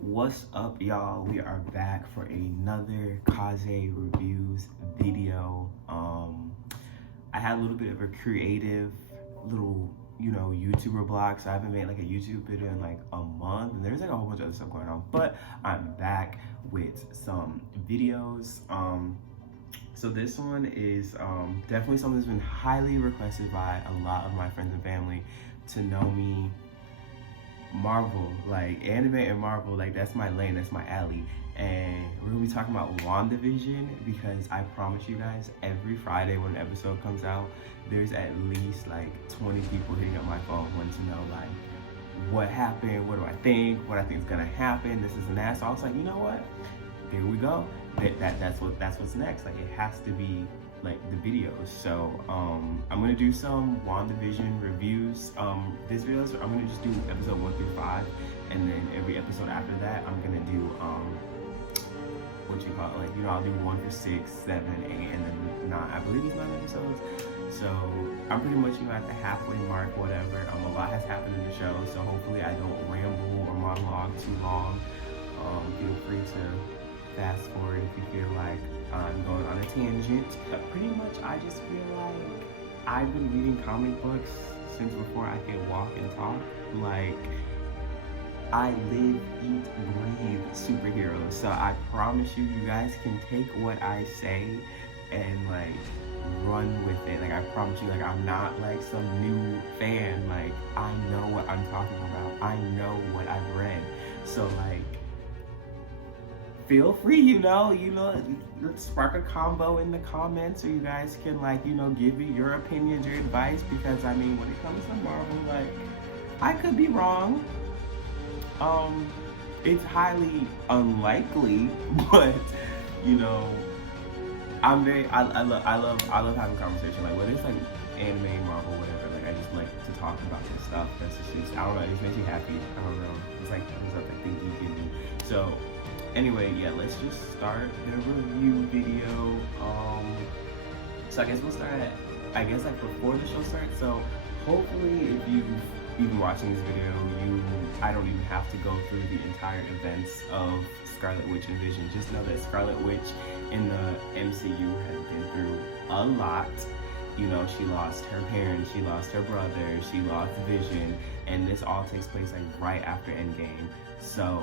What's up, y'all? We are back for another Kaze reviews video. I had a little bit of a creative little, YouTuber block, so I haven't made like a YouTube video in like a month, and there's like a whole bunch of other stuff going on, but I'm back with some videos. So this one is definitely something that's been highly requested by a lot of my friends and family to know me. Marvel, like anime and Marvel, like that's my lane, that's my alley. And we're gonna be talking about WandaVision because I promise you guys, every Friday when an episode comes out, there's at least like 20 people hitting up my phone wanting to know like what happened, what do I think, what I think is gonna happen, this and that. So I was like, you know what? There we go. That's what's next. Like it has to be like the videos. So I'm gonna do some WandaVision reviews. This videos I'm gonna just do episode 1 through 5, and then every episode after that I'm gonna do I'll do 1 for 6, 7, 8, and then 9. I believe it's 9 episodes. So I'm pretty much at the halfway mark, whatever. A lot has happened in the show, so hopefully I don't ramble or monologue too long. Feel free to fast forward if you feel like I'm going on a tangent. But pretty much I just feel like I've been reading comic books since before I could walk and talk. Like I live, eat, breathe superheroes. So I promise you, you guys can take what I say and like run with it. Like I promise you, like I'm not like some new fan. Like I know what I'm talking about. I know what I've read. So like feel free, let's spark a combo in the comments so you guys can like, give me your opinions, your advice, because I mean, when it comes to Marvel, like, I could be wrong. It's highly unlikely, but, I love having conversation, like, whether it's like anime, Marvel, whatever, like, I just like to talk about this stuff. That's just, I don't know, it just makes me happy. I don't know, it's like things you give me. So, anyway, yeah, let's just start the review video. So I guess we'll start at, like before the show starts. So hopefully if you've been watching this video, I don't even have to go through the entire events of Scarlet Witch and Vision. Just know that Scarlet Witch in the MCU has been through a lot. She lost her parents, she lost her brother, she lost Vision, and this all takes place like right after Endgame. So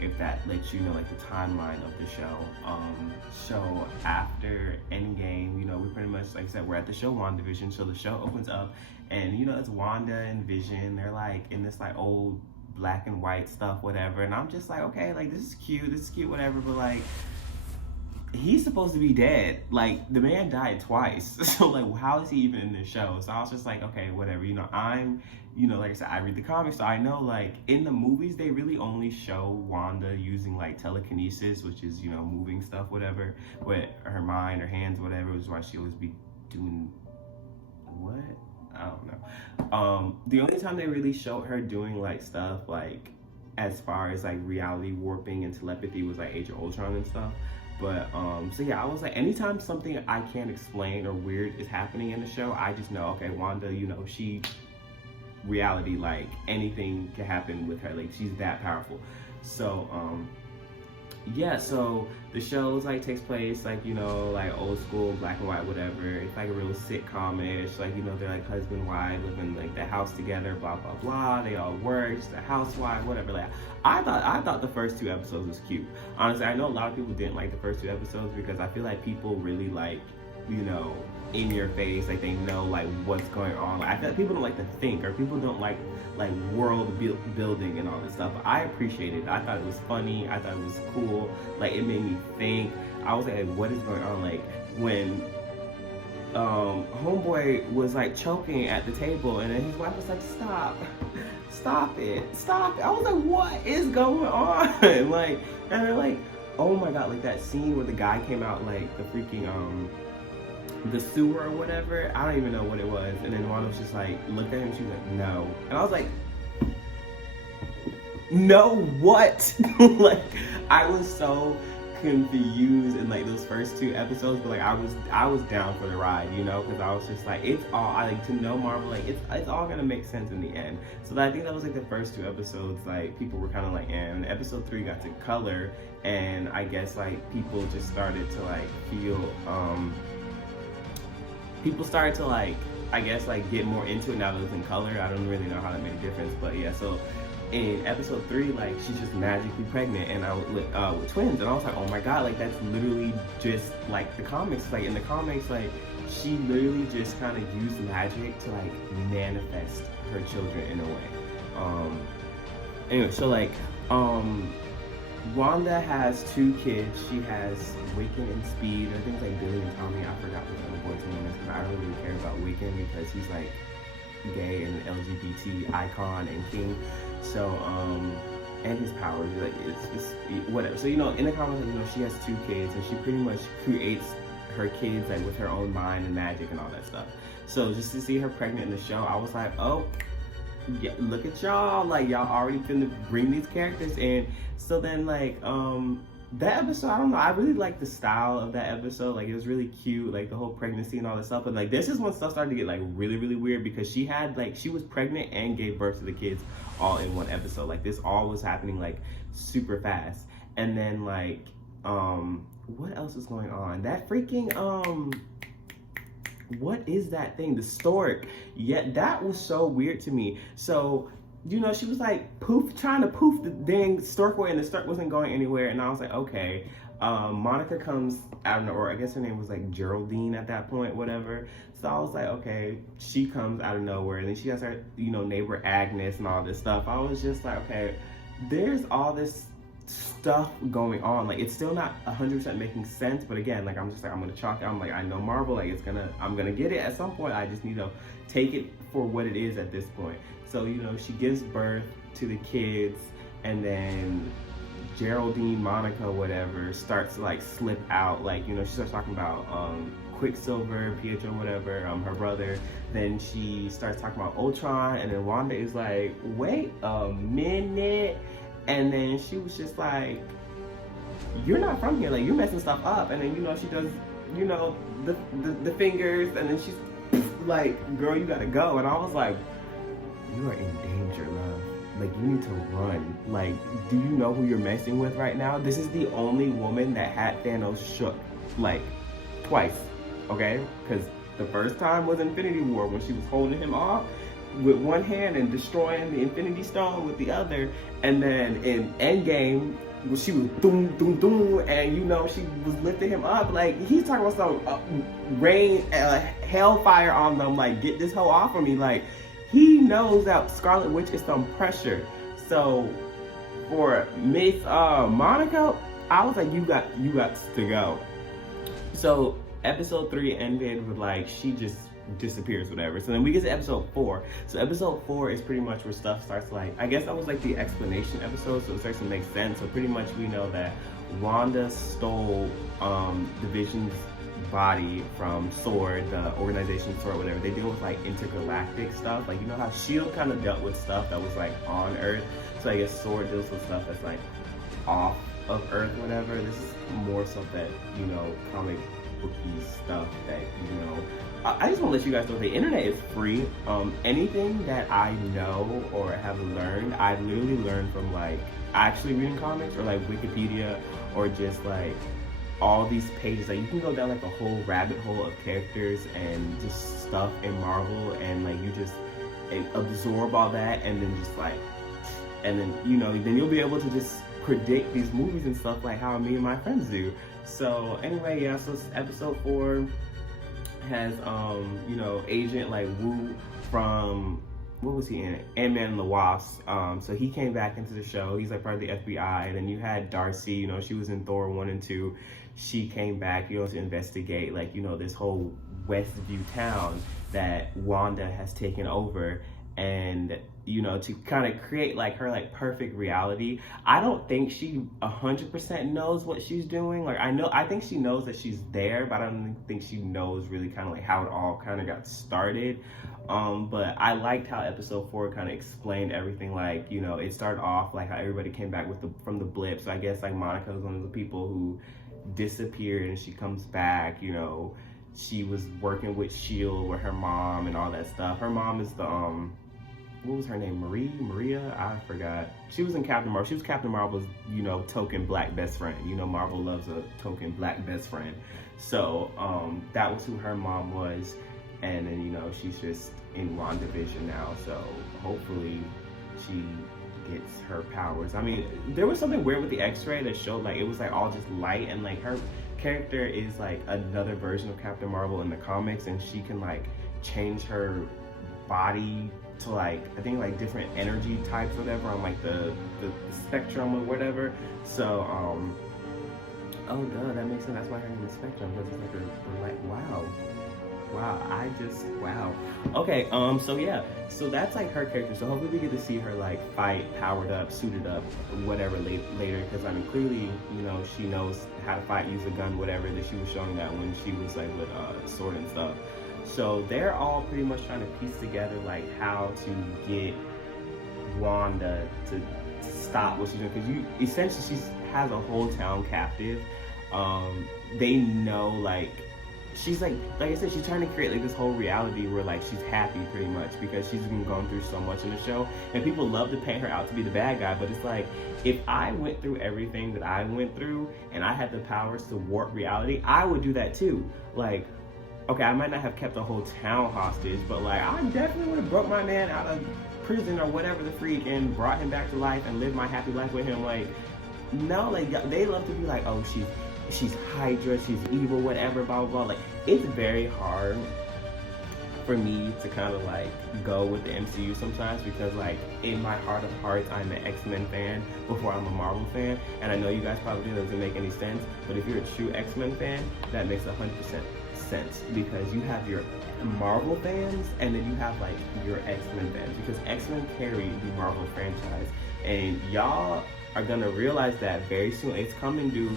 if that lets you know like the timeline of the show. So after Endgame, we pretty much, like I said, we're at the show WandaVision. So the show opens up and it's Wanda and Vision. They're like in this like old black and white stuff, whatever. And I'm just like, okay, like this is cute, whatever, but like he's supposed to be dead. Like the man died twice. So like how is he even in this show? So I was just like, okay, whatever. I'm like I said, I read the comics, so I know like in the movies they really only show Wanda using like telekinesis, which is moving stuff, whatever, with her mind, her hands, whatever, which is why she always be doing what? I don't know. The only time they really showed her doing like stuff like as far as like reality warping and telepathy was like Age of Ultron and stuff. But so yeah, I was like, anytime something I can't explain or weird is happening in the show, I just know, okay, Wanda, she reality, like anything can happen with her, like she's that powerful. So yeah, so the shows like takes place like like old school black and white, whatever. It's like a real sitcom-ish, like they're like husband wife living like the house together, blah blah blah, they all work, just a housewife, whatever. Like I thought the first 2 episodes was cute. Honestly, I know a lot of people didn't like the first 2 episodes because I feel like people really like in your face, like they know like what's going on. Like I feel like people don't like to think, or people don't like world building and all this stuff. But I appreciated it. I thought it was funny. I thought it was cool. Like it made me think. I was like, what is going on? Like when homeboy was like choking at the table, and then his wife was like, stop it. I was like, what is going on? Like, and they're like, oh my god, like that scene where the guy came out like the freaking the sewer or whatever, I don't even know what it was, and then Wanda was just like looked at him, she was like, no, and I was like, no, what? Like I was so confused in like those first 2 episodes, but like I was down for the ride, you know, because I was just like, it's all, I like to know Marvel, like it's all gonna make sense in the end. So I think that was like the first 2 episodes, like people were kind of like, and episode 3 got to color, and I guess like people just started to like feel, people started to like, I guess like get more into it now that it was in color. I don't really know how that made a difference, but yeah. So in episode 3, like she's just magically pregnant, and I with twins, and I was like, oh my god, like that's literally just like the comics. Like in the comics, like she literally just kind of used magic to like manifest her children in a way. Anyway, so like Wanda has 2 kids. She has Wiccan and Speed. I think it's like Billy and Tommy. I forgot what the other boy's name is, because I don't really care about Wiccan because he's like gay and LGBT icon and king. So and his powers, like it's whatever. So you know, in the comics, you know, she has 2 kids, and she pretty much creates her kids like with her own mind and magic and all that stuff. So just to see her pregnant in the show, I was like, oh yeah, look at y'all, like y'all already finna bring these characters in. So then like that episode, I don't know, I really like the style of that episode. Like it was really cute, like the whole pregnancy and all that stuff. But like this is when stuff started to get like really, really weird, because she had like, she was pregnant and gave birth to the kids all in one episode. Like this all was happening like super fast. And then like what else is going on? That freaking what is that thing? The stork. Yeah, that was so weird to me. So you know, she was like trying to poof the dang stork away, and the stork wasn't going anywhere. And I was like, okay. Monica comes out, or I guess her name was like Geraldine at that point, whatever. So I was like, okay, she comes out of nowhere, and then she has her, you know, neighbor Agnes and all this stuff. I was just like, okay, there's all this stuff going on. Like it's still not 100% making sense, but again, like I'm just like, I'm gonna chalk it. I'm like, I know Marvel, like I'm gonna get it at some point. I just need to take it for what it is at this point. So you know, she gives birth to the kids, and then Geraldine, Monica, whatever, starts to like slip out. Like, you know, she starts talking about Quicksilver, Pietro, whatever, her brother. Then she starts talking about Ultron, and then Wanda is like, wait a minute. And then she was just like, you're not from here, like you're messing stuff up. And then, you know, she does, you know, the fingers, and then she's like, girl, you gotta go. And I was like, you are in danger, love. Like, you need to run. Like, do you know who you're messing with right now? This is the only woman that had Thanos shook, like, twice, okay? Because the first time was Infinity War, when she was holding him off with one hand and destroying the Infinity Stone with the other. And then in Endgame, she was doom, doom, doom, and you know, she was lifting him up. Like, he's talking about some rain, hellfire on them, like, get this hoe off of me. Like, he knows that Scarlet Witch is some pressure. So for Miss Monica, I was like, you got to go. So episode 3 ended with like, she just disappears, whatever. So then we get to episode 4. So episode 4 is pretty much where stuff starts, like, I guess that was like the explanation episode, so it starts to make sense. So pretty much we know that Wanda stole the Vision's body from SWORD, the organization SWORD, whatever. They deal with like intergalactic stuff. Like, you know how S.H.I.E.L.D. kind of dealt with stuff that was like on Earth. So I guess SWORD deals with stuff that's like off of Earth, whatever. This is more stuff that, you know, comic booky stuff that, you know. I just want to let you guys know the internet is free. Anything that I know or have learned, I literally learned from like actually reading comics, or like Wikipedia, or just like all these pages. Like, you can go down like a whole rabbit hole of characters and just stuff in Marvel, and like you just absorb all that, and then just like, and then, you know, then you'll be able to just predict these movies and stuff like how me and my friends do. So anyway, yeah, so episode 4 has you know, Agent like Wu from, what was he in? Ant-Man and the Wasp. So he came back into the show. He's like part of the FBI. And then you had Darcy, you know, she was in Thor 1 and 2. She came back, you know, to investigate, like, you know, this whole Westview town that Wanda has taken over. And you know, to kind of create like her like perfect reality. I don't think she 100% knows what she's doing. Like I think she knows that she's there, but I don't think she knows really kind of like how it all kind of got started. But I liked how episode 4 kind of explained everything. Like, you know, it started off like how everybody came back from the blip. So I guess like Monica was one of the people who disappeared, and she comes back. You know, she was working with Shield with her mom and all that stuff. Her mom is the what was her name? Maria? I forgot. She was in Captain Marvel. She was Captain Marvel's, you know, token black best friend. You know, Marvel loves a token black best friend. So that was who her mom was. And then, you know, she's just in WandaVision now. So hopefully she gets her powers. I mean, there was something weird with the X-ray that showed like it was like all just light, and like her character is like another version of Captain Marvel in the comics, and she can like change her body to like, I think like different energy types, whatever, on like the spectrum or whatever. So oh duh, that makes sense. That's why her name is Spectrum, because it's like a like wow. Okay, so yeah, so that's like her character. So hopefully we get to see her like fight, powered up, suited up, whatever later. Because I mean, clearly, you know, she knows how to fight, use a gun, whatever. That she was showing that when she was like with sword and stuff. So they're all pretty much trying to piece together like how to get Wanda to stop what she's doing. Because you essentially she has a whole town captive. They know like. She's like I said, she's trying to create like this whole reality where like she's happy pretty much, because she's been going through so much in the show, and people love to paint her out to be the bad guy. But it's like, if I went through everything that I went through and I had the powers to warp reality, I would do that too. Like, okay, I might not have kept the whole town hostage, but like I definitely would have broke my man out of prison or whatever the freak and brought him back to life and lived my happy life with him. Like, no, like they love to be like, oh, she's Hydra, she's evil, whatever, blah, blah, blah. Like, it's very hard for me to kind of like go with the MCU sometimes, because like in my heart of hearts, I'm an X-Men fan before I'm a Marvel fan. And I know you guys probably do, doesn't make any sense, but if you're a true X-Men fan, that makes 100% sense, because you have your Marvel fans and then you have like your X-Men fans, because X-Men carry the Marvel franchise, and y'all are gonna realize that very soon. It's coming, dude.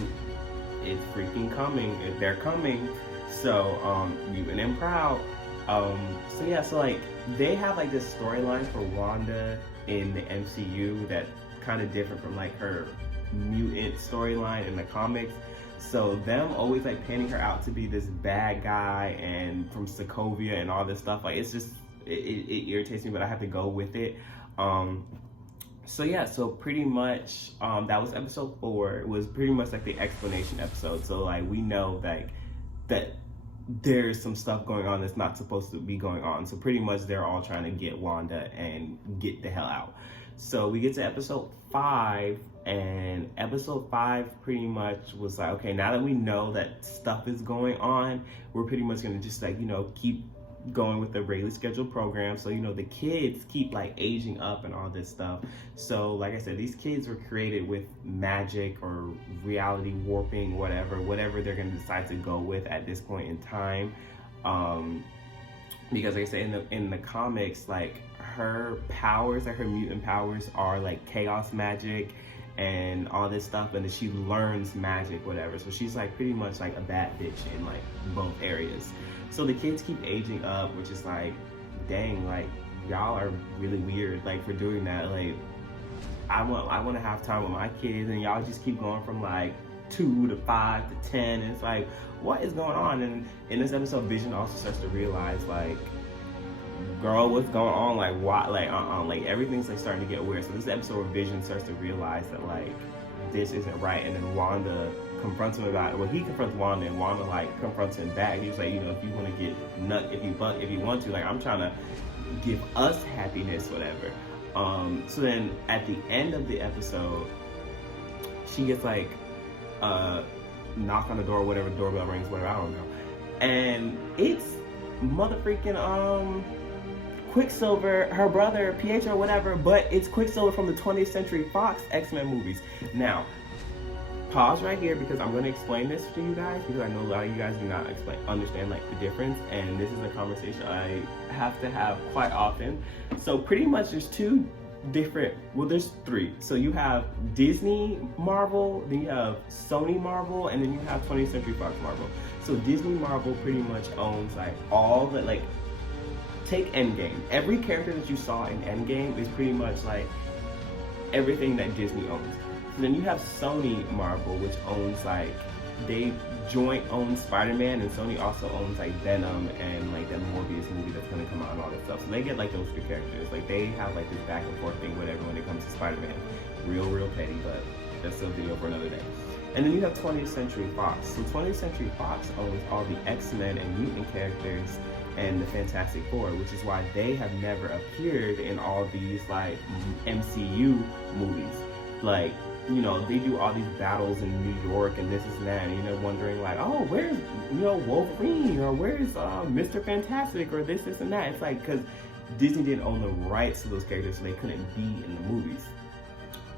It's freaking coming. They're coming. So Mutant and Proud. So yeah, so like they have like this storyline for Wanda in the MCU that kind of different from like her mutant storyline in the comics. So them always like painting her out to be this bad guy and from Sokovia and all this stuff, like it's just it irritates me, but I have to go with it. So yeah, so pretty much that was episode 4. It was pretty much like the explanation episode. So like we know like that there's some stuff going on that's not supposed to be going on. So pretty much they're all trying to get Wanda and get the hell out. So we get to episode 5, and episode 5 pretty much was like, okay, now that we know that stuff is going on, we're pretty much gonna just like, you know, keep going with the regularly scheduled program. So, you know, the kids keep like aging up and all this stuff. So like I said, these kids were created with magic or reality warping, whatever they're going to decide to go with at this point in time. Because like I said, in the comics, like her powers, like her mutant powers are like chaos magic and all this stuff, and then she learns magic, whatever. So she's like pretty much like a bad bitch in like both areas. So the kids keep aging up, which is like, dang, like y'all are really weird, like for doing that. Like I want to have time with my kids, and y'all just keep going from like 2 to 5 to 10. And it's like, what is going on? And in this episode, Vision also starts to realize like, girl, what's going on? Like what? Like everything's like starting to get weird. So this episode where Vision starts to realize that like this isn't right, and then Wanda confronts him about it. Well, he confronts Wanda, and Wanda like confronts him back. He's like, you know, if you want to get nut, if you want to, like I'm trying to give us happiness, whatever. So then at the end of the episode, she gets like knock on the door, whatever, doorbell rings, whatever, I don't know, and it's motherfreaking Quicksilver, her brother, Pietro, whatever, but it's Quicksilver from the 20th Century Fox X-Men movies. Now, pause right here because I'm going to explain this to you guys, because I know a lot of you guys do not understand like the difference, and this is a conversation I have to have quite often. So pretty much there's two different, well, there's three. So you have Disney Marvel, then you have Sony Marvel, and then you have 20th Century Fox Marvel. So Disney Marvel pretty much owns like all the, like, take Endgame. Every character that you saw in Endgame is pretty much like everything that Disney owns. So then you have Sony Marvel, which owns like, they joint own Spider-Man, and Sony also owns like Venom and like that Morbius movie that's gonna come out and all that stuff. So they get like those three characters. Like they have like this back and forth thing, whatever, when it comes to Spider-Man. Real petty, but that's still a video for another day. And then you have 20th Century Fox. So 20th Century Fox owns all the X-Men and mutant characters and the Fantastic Four, which is why they have never appeared in all these like MCU movies. Like, you know, they do all these battles in New York and this and that, and you're wondering like, oh, where's, you know, Wolverine, or where's Mr. Fantastic, or this and that. It's like, because Disney didn't own the rights to those characters, so they couldn't be in the movies.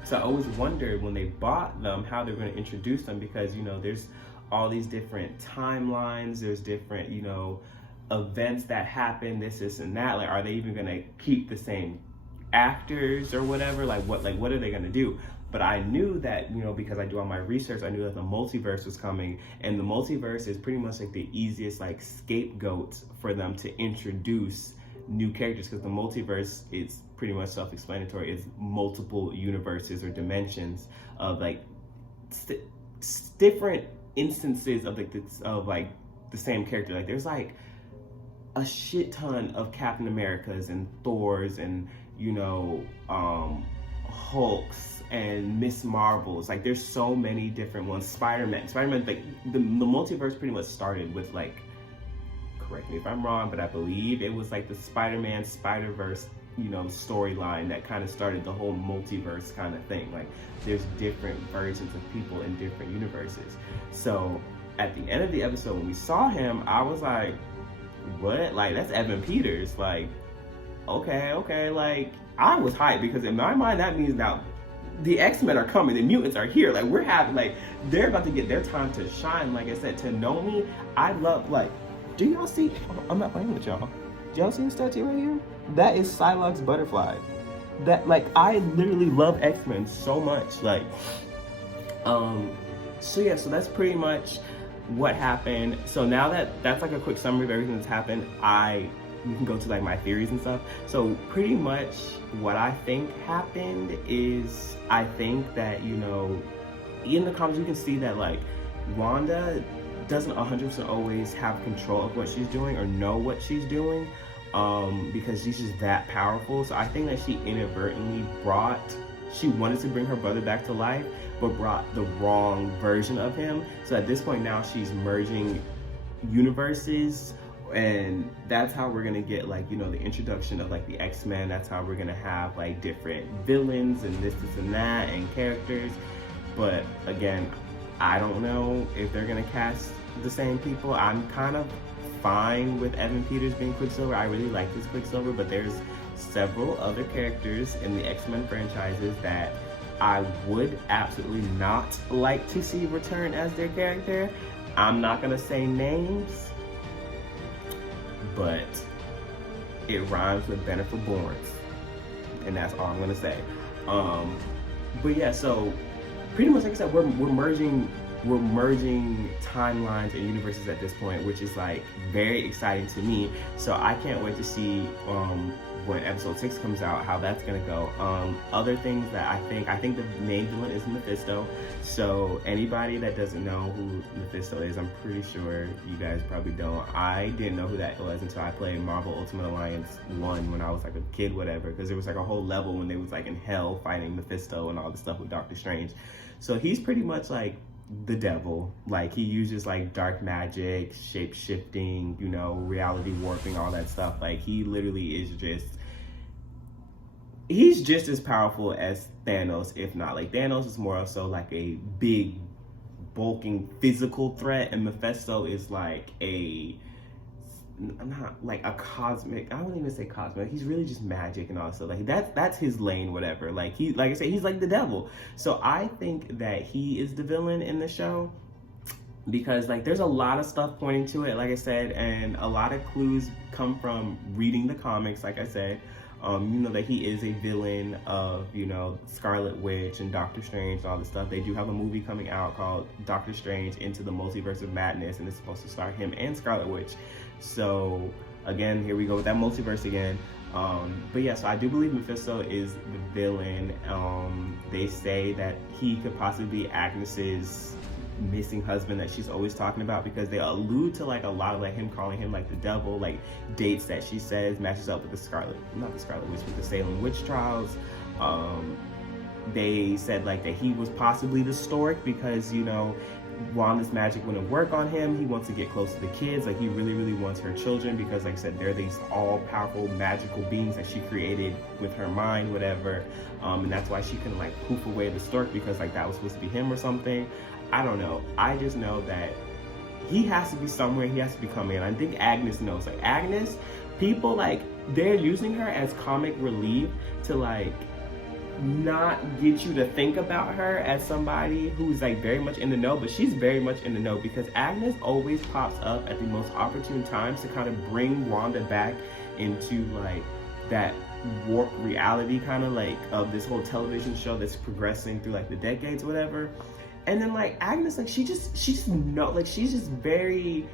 So I always wondered when they bought them how they're going to introduce them, because, you know, there's all these different timelines, there's different, you know, events that happen, this and that. Like, are they even going to keep the same actors or whatever? Like what are they going to do? But I knew that, you know, because I do all my research, I knew that the multiverse was coming, and the multiverse is pretty much like the easiest like scapegoat for them to introduce new characters, because the multiverse is pretty much self-explanatory. It's multiple universes or dimensions of like different instances of like the same character. Like there's like a shit ton of Captain Americas and Thors and, you know, Hulks and Miss Marvels. Like there's so many different ones. Spider-Man, like the multiverse pretty much started with like, correct me if I'm wrong, but I believe it was like the Spider-Man Spider-Verse, you know, storyline that kind of started the whole multiverse kind of thing. Like there's different versions of people in different universes. So at the end of the episode when we saw him, I was like, what? Like that's Evan Peters. Like, okay, like I was hyped, because in my mind that means now the X-Men are coming, the mutants are here. Like we're having, like, they're about to get their time to shine. Like I said, to know me, I love, like, do y'all see, I'm not playing with y'all. Do y'all see the statue right here? That is Psylocke's butterfly. That, like, I literally love X-Men so much. Like, so yeah, so that's pretty much what happened. So now that's like a quick summary of everything that's happened. You can go to like my theories and stuff. So pretty much what I think happened is, I think that, you know, in the comics you can see that like Wanda doesn't 100% always have control of what she's doing or know what she's doing, because she's just that powerful. So I think that she inadvertently she wanted to bring her brother back to life, but brought the wrong version of him. So at this point now she's merging universes, and that's how we're gonna get, like, you know, the introduction of like the X-Men. That's how we're gonna have like different villains and this and that and characters. But again, I don't know if they're gonna cast the same people. I'm kind of fine with Evan Peters being Quicksilver. I really like this Quicksilver, but there's several other characters in the X-Men franchises that I would absolutely not like to see return as their character. I'm not gonna say names, but it rhymes with Bennifer Lawrence, and that's all I'm gonna say. But yeah, so pretty much like I said, we're merging timelines and universes at this point, which is like very exciting to me. So I can't wait to see when episode 6 comes out, how that's gonna go. Other things that I think the main villain is Mephisto. So anybody that doesn't know who Mephisto is, I'm pretty sure you guys probably don't. I didn't know who that was until I played Marvel Ultimate Alliance 1 when I was like a kid, whatever, because there was like a whole level when they was like in hell fighting Mephisto and all the stuff with Doctor Strange. So he's pretty much like the devil. Like he uses like dark magic, shape shifting, you know, reality warping, all that stuff. Like he literally is he's just as powerful as Thanos, if not. Like Thanos is more so like a big bulking physical threat, and Mephisto is like a not like a cosmic, I wouldn't even say cosmic, he's really just magic and all. So like that's his lane, whatever. Like he, like I said, he's like the devil. So I think that he is the villain in the show, because like there's a lot of stuff pointing to it, like I said, and a lot of clues come from reading the comics, like I said. You know that he is a villain of, you know, Scarlet Witch and Doctor Strange and all this stuff. They do have a movie coming out called Doctor Strange Into the Multiverse of Madness, and it's supposed to star him and Scarlet Witch. So again, here we go with that multiverse again. But yeah, so I do believe Mephisto is the villain. They say that he could possibly be Agnes's missing husband that she's always talking about, because they allude to like a lot of like him calling him like the devil, like dates that she says matches up with not the Scarlet Witch, with the Salem witch trials. They said like that he was possibly the stork, because, you know, Wanda's magic wouldn't work on him. He wants to get close to the kids. Like he really wants her children, because like I said, they're these all-powerful magical beings that she created with her mind, whatever. And that's why she couldn't like poof away the stork, because like that was supposed to be him or something. I don't know. I just know that he has to be somewhere. He has to be coming in. I think Agnes knows. Like Agnes, people like, they're using her as comic relief to like not get you to think about her as somebody who's like very much in the know, but she's very much in the know, because Agnes always pops up at the most opportune times to kind of bring Wanda back into like that warped reality kind of like of this whole television show that's progressing through like the decades or whatever. And then like Agnes, like she's just very,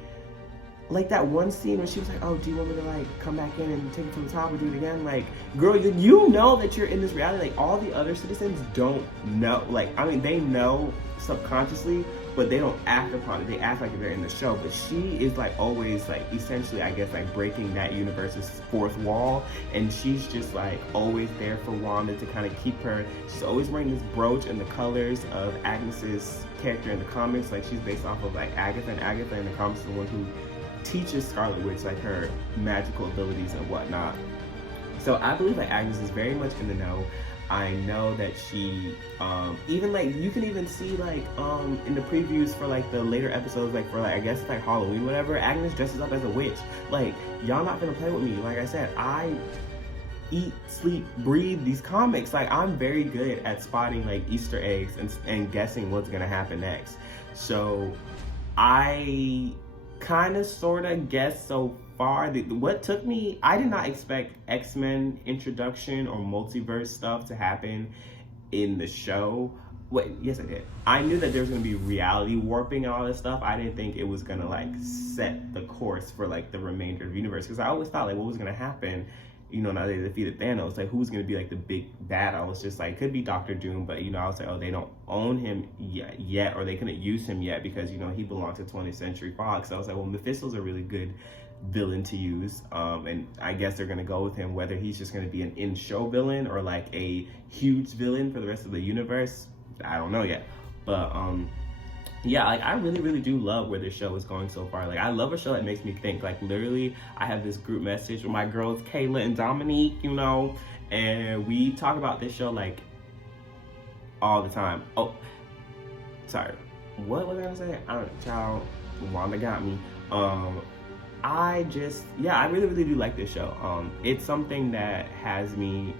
like that one scene where she was like, oh, do you want me to like come back in and take it from the top and do it again? Like, girl, you know that you're in this reality. Like all the other citizens don't know. Like, I mean, they know subconsciously, but they don't act upon it. They act like they're in the show, but she is like always like essentially, I guess, like breaking that universe's fourth wall, and she's just like always there for Wanda to kind of keep her. She's always wearing this brooch in the colors of Agnes's character in the comics. Like she's based off of like Agatha, and Agatha in the comics is the one who teaches Scarlet Witch like her magical abilities and whatnot. So I believe that Agnes is very much in the know. I know that she, even like, you can even see like, in the previews for like the later episodes, like for like, I guess like Halloween, whatever, Agnes dresses up as a witch. Like, y'all not gonna play with me. Like I said, I eat, sleep, breathe these comics. Like, I'm very good at spotting like Easter eggs and guessing what's gonna happen next. So I kind of sort of guessed so far. What took me, I did not expect X-Men introduction or multiverse stuff to happen in the show. Wait, yes I did. I knew that there was going to be reality warping and all this stuff. I didn't think it was going to like set the course for like the remainder of the universe, because I always thought like what was going to happen, you know, now they defeated Thanos, like who's going to be like the big bad? I was just like, could be Doctor Doom, but you know, I was like, oh, they don't own him yet, or they couldn't use him yet because, you know, he belonged to 20th Century Fox. So I was like, well, Mephisto's a really good villain to use, and I guess they're going to go with him, whether he's just going to be an in-show villain or like a huge villain for the rest of the universe. I don't know yet, but yeah, like I really do love where this show is going so far. Like I love a show that makes me think. Like literally, I have this group message with my girls Kayla and Dominique, you know, and we talk about this show like all the time. Oh, sorry, what was I gonna say? I don't know, child. Wanda got me. I really do like this show. It's something that has me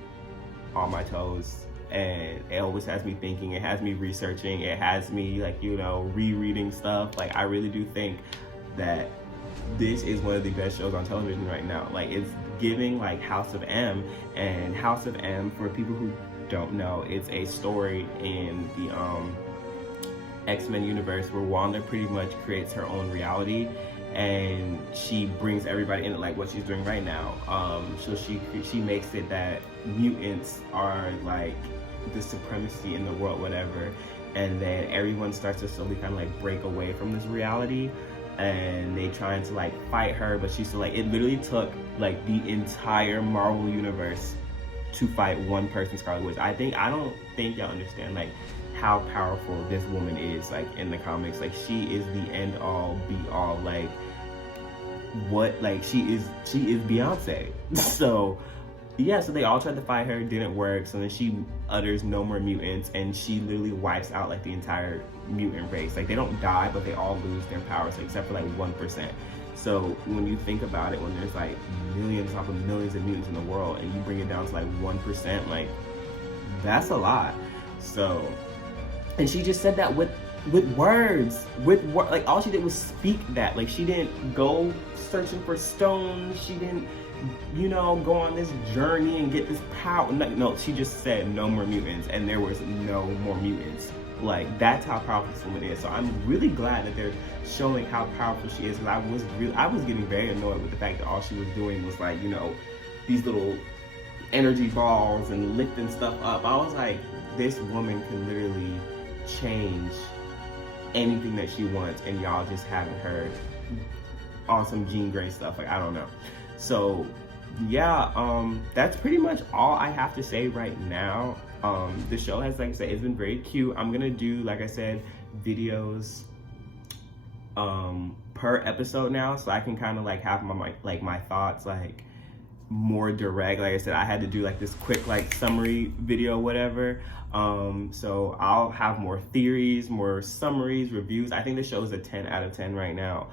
on my toes, and it always has me thinking. It has me researching. It has me like, you know, rereading stuff. Like I really do think that this is one of the best shows on television right now. Like it's giving like House of M, and House of M, for people who don't know, it's a story in the X-Men universe where Wanda pretty much creates her own reality, and she brings everybody in, like what she's doing right now. So she makes it that mutants are like the supremacy in the world, whatever, and then everyone starts to slowly kind of like break away from this reality, and they trying to like fight her, but she's still like, it literally took like the entire Marvel universe to fight one person, Scarlet Witch. I don't think y'all understand like how powerful this woman is, like in the comics. Like she is the end all be all. Like what, like she is Beyonce. So yeah, so they all tried to fight her, didn't work. So then she utters no more mutants, and she literally wipes out like the entire mutant race. Like they don't die, but they all lose their powers, like, except for like 1%. So when you think about it, when there's like millions upon millions of mutants in the world, and you bring it down to like 1%, like that's a lot. So, and she just said that with words, like all she did was speak that. Like she didn't go searching for stones. She didn't, you know, go on this journey and get this power. No, she just said no more mutants, and there was no more mutants. Like that's how powerful this woman is. So I'm really glad that they're showing how powerful she is. Because I was getting very annoyed with the fact that all she was doing was like, you know, these little energy balls and lifting stuff up. I was like, this woman can literally change anything that she wants, and y'all just haven't heard on some Jean Grey stuff. Like, I don't know. So yeah, that's pretty much all I have to say right now. The show has, like I said, it's been very cute. I'm gonna do, like I said, videos per episode now, so I can kind of like have my thoughts like more direct. Like I said, I had to do like this quick like summary video, whatever. So I'll have more theories, more summaries, reviews. I think the show is a 10 out of 10 right now.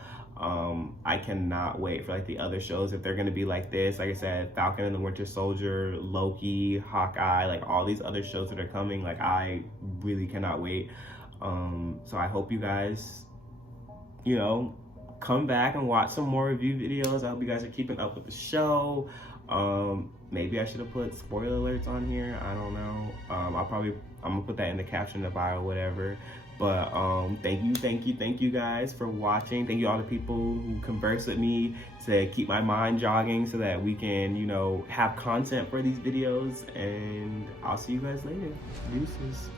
I cannot wait for like the other shows, if they're gonna be like this. Like I said, Falcon and the Winter Soldier, Loki, Hawkeye, like all these other shows that are coming. Like I really cannot wait. So I hope you guys, you know, come back and watch some more review videos. I hope you guys are keeping up with the show. Maybe I should have put spoiler alerts on here. I don't know. I'm gonna put that in the caption, the bio, whatever. But thank you guys for watching. Thank you all the people who converse with me to keep my mind jogging so that we can, you know, have content for these videos. And I'll see you guys later. Deuces.